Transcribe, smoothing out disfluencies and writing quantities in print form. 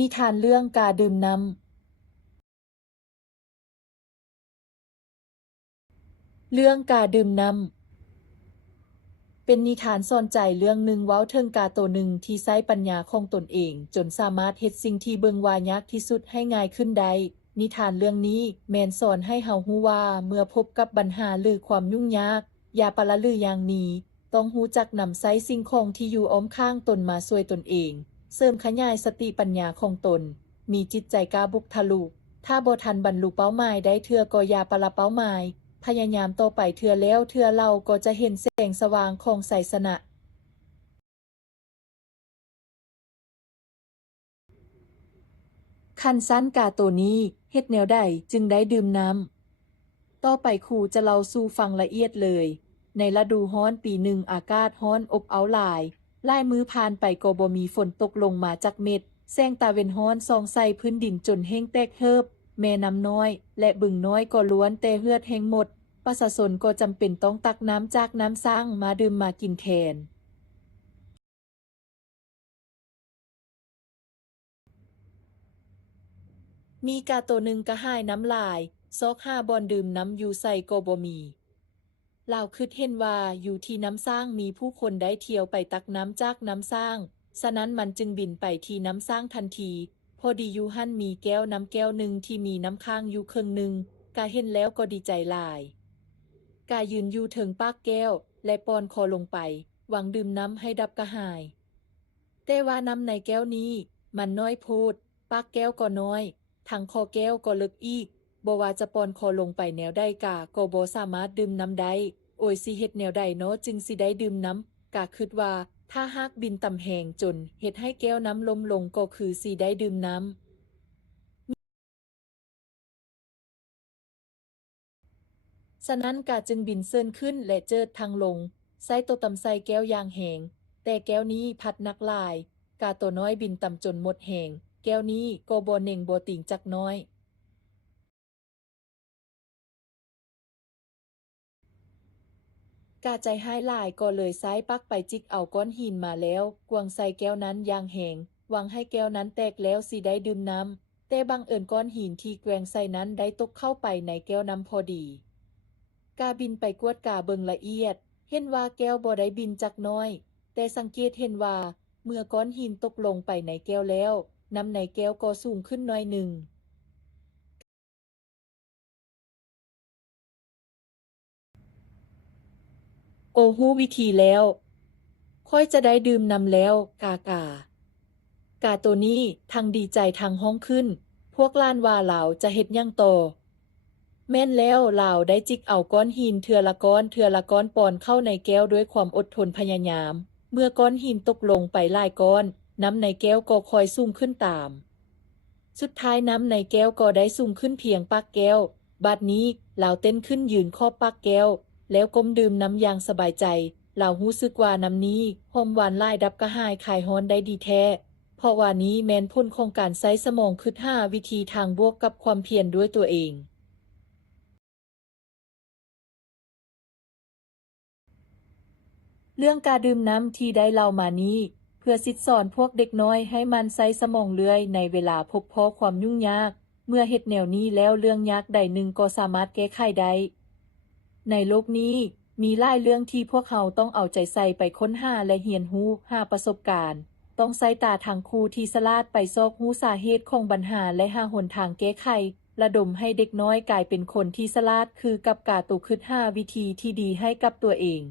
นิทานเรื่องกาดื่มน้ำเรื่องกาดื่มน้ำเป็นนิทานสอนใจเรื่องหนึ่งเว้าถึงกาตัวหนึ่งที่ใช้ปัญญาของตนเองจนสามารถเฮ็ดสิ่งที่เบิ่งว่ายากที่สุดให้ง่ายขึ้นได้นิทานเรื่องนี้แม่นสอนให้เฮารู้ว่าเมื่อพบกับปัญหาหรือความยุ่งยากอย่าปละลืออย่างนี้ต้องรู้จักนำใช้สิ่งของที่อยู่อ้อมข้างตนมาช่วยตนเองเสริมขยายสติปัญญาของตนมีจิตใจกล้าบุกทะลุถ้าบ่ทันบรรลุเป้าหมายได้เทื่อก็อย่าปละเป้าหมายพยายามต่อไปเทื่อแล้วเทื่อเล่าก็จะเห็นแสงสว่างของไสสนะคันสั้นกาตัวนี้เฮ็ดแนวใดจึงได้ดื่มน้ำต่อไปครูจะเล่าสู่ฟังละเอียดเลยในฤดูร้อนปีหนึ่งอากาศร้อนอบอ้าวหลายมื้อผ่านไปก็บ่มีฝนตกลงมาจักเม็ดแสงตาเว้นร้อนส่องใส่พื้นดินจนแห้งแตกเหิบแม่น้ำน้อยและบึงน้อยก็ล้วนแต่เหือดแห้งหมดประชาชนก็จำเป็นต้องตักน้ำจากน้ำสร้างมาดื่มมากินแทน มีกาตัวหนึ่งกระห้ายน้ำลายซอกหาบอนดื่มน้ำอยู่ใส่โกบ่มีลาวคิดเห็นว่าอยู่ที่น้ำสร้างมีผู้คนได้เที่ยวไปตักน้ำจากน้ำสร้างฉะนั้นมันจึงบินไปที่น้ำสร้างทันทีพอดีอยู่หั่นมีแก้วน้ำแก้วหนึ่งที่มีน้ำค้างอยู่ครึ่งหนึ่งกาเห็นแล้วก็ดีใจหลายกายืนอยู่เถิงปากแก้วและป้อนคอลงไปหวังดื่มน้ำให้ดับกระหาย แต่ว่าน้ำในแก้วนี้มันน้อยโพดปากแก้วก็น้อยทางคอแก้วก็ลึกอีกบ่ว่าจะปอนคอลงไปแนวใดกะก็บ่สามารถดื่มน้ำได้โอ้ยสิเฮ็ดแนวใดเนาะจึงสิได้ดื่มน้ำกะคิดว่าถ้าหากบินต่ำแหงจนเฮ็ดให้แก้วน้ำล้มลงก็คือสิได้ดื่มน้ำฉะนั้นกะจึงบินเซิ้นขึ้นและเจิดทางลงใส่ตัวตำใส่แก้วอย่างแหงแต่แก้วนี้พัดหนักหลายกาตัวน้อยบินต่ำจนหมดแหง แก้วนี้ก็บ่เน่งบ่ติ่งจักน้อยกาใจหายหลายก็เลยซ้ายปักไปจิกเอาก้อนหินมาแล้วกวางใส่แก้วนั้นอย่างแหงหวังให้แก้วนั้นแตกแล้วสิได้ดื่มน้ำแต่บังเอิญก้อนหินที่แกวงใส่นั้นได้ตกเข้าไปในแก้วน้ำพอดีกาบินไปกวดกาเบิงละเอียดเห็นว่าแก้วบ่ได้บินจักน้อยแต่สังเกตเห็นว่าเมื่อก้อนหินตกลงไปในแก้วแล้วน้ำในแก้วก็สูงขึ้นหน่อยหนึ่ง โอ้ฮู้วิธีแล้วค่อยจะได้ดื่มนำแล้วกาตัวนี้ทั้งดีใจทั้งห้องขึ้นพวกล้านว่าเหล่าจะเฮ็ดหยังต่อแม่นแล้วเหล่าได้จิกเอาก้อนหินเทือละก้อนเทือละก้อนปอนเข้าในแก้วด้วยความอดทนพยายามเมื่อก้อนหินตกลงไปหลายก้อนน้ำในแก้วก็ค่อยสูงขึ้นตามสุดท้ายน้ำในแก้วก็ได้สูงขึ้นเพียงปากแก้วบัดนี้เหล่าเต้นขึ้นยืนขอบปากแก้วแล้วก้มดื่มน้ำอย่างสบายใจ เรารู้สึกว่าน้ำนี้หอมหวานหลายดับกระหายคลายร้อนได้ดีแท้เพราะว่านี้แม้นผลของการใช้สมองคิดหาวิธีทางบวกกับความเพียรด้วยตัวเอง เรื่องการดื่มน้ำที่ได้เล่ามานี้เพื่อสิทธิสอนพวกเด็กน้อยให้มันใช้สมองเลื่อยในเวลาพบพอความยุ่งยากเมื่อเฮ็ดแนวนี้แล้วเรื่องยากใดหนึ่งก็สามารถแก้ไขได้ในโลกนี้มีหลายเรื่องที่พวกเขาต้องเอาใจใส่ไปค้นหาและเรียนรู้หาประสบการณ์ต้องใช้ตาทางครูที่ฉลาดไปซอกรู้สาเหตุของปัญหาและหาหนทางแก้ไขระดมให้เด็กน้อยกลายเป็นคนที่ฉลาดคือกับการตุคิดหาวิธีที่ดีให้กับตัวเอง